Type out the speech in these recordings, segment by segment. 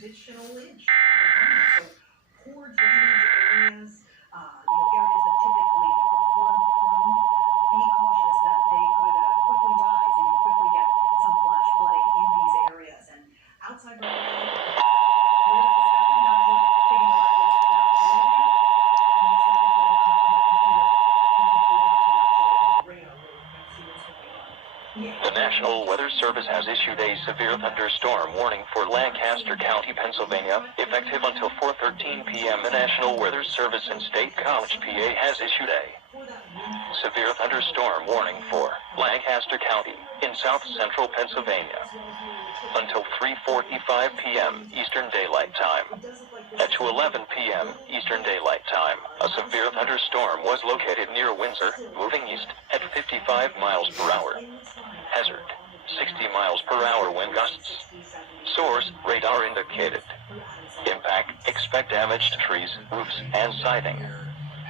traditional inch of rain. So poor drainage areas, areas that typically are flood prone, be cautious that they could quickly rise. You could quickly get some flash flooding in these areas. And outside right now, where's this happening now, Julie? Taking a live look at Mount Julie there. Let me see if we can, on your computer, you can pull down to Mount Julie on the radar really quick, see what's going on. The National Weather Service has issued a severe thunderstorm warning for Lancaster County, Pennsylvania, effective until 4:13 p.m. The National Weather Service in State College, PA, has issued a severe thunderstorm warning for Lancaster County in south-central Pennsylvania until 3:45 p.m. Eastern Daylight Time. At 2:11 p.m. Eastern Daylight Time, a severe thunderstorm was located near Windsor, moving east at 55 miles per hour. Hazard, 60 miles per hour wind gusts. Source, radar indicated. Impact, expect damage to trees, roofs, and siding.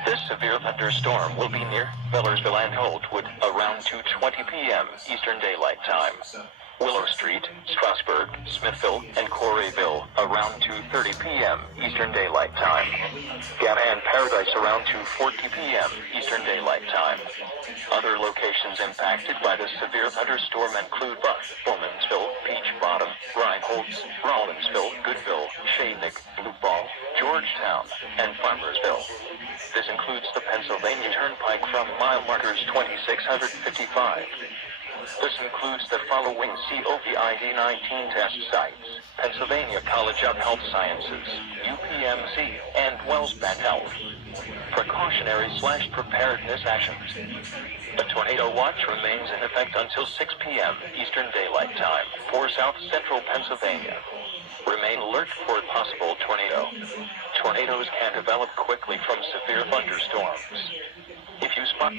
This severe thunderstorm will be near Millersville and Holtwood around 2:20 p.m. Eastern Daylight Time. Willow Street, Strasburg, Smithville, and Coreyville around 2:30 p.m. Eastern Daylight Time. Gaba and Paradise around 2:40 p.m. Eastern Daylight Time. Other locations impacted by this severe thunderstorm include Bowmansville, Peach Bottom, Reinholds, Rawlinsville, Goodville, Shavnik, Blue Ball, Georgetown, and Farmersville. This includes the Pennsylvania Turnpike from mile markers 2655. This includes the following COVID-19 test sites: Pennsylvania College of Health Sciences, UPMC, and Wellspan Health. Precautionary/preparedness actions. A tornado watch remains in effect until 6 p.m. Eastern Daylight Time for south-central Pennsylvania. Remain alert for a possible tornado. Tornadoes can develop quickly from severe thunderstorms. If you spot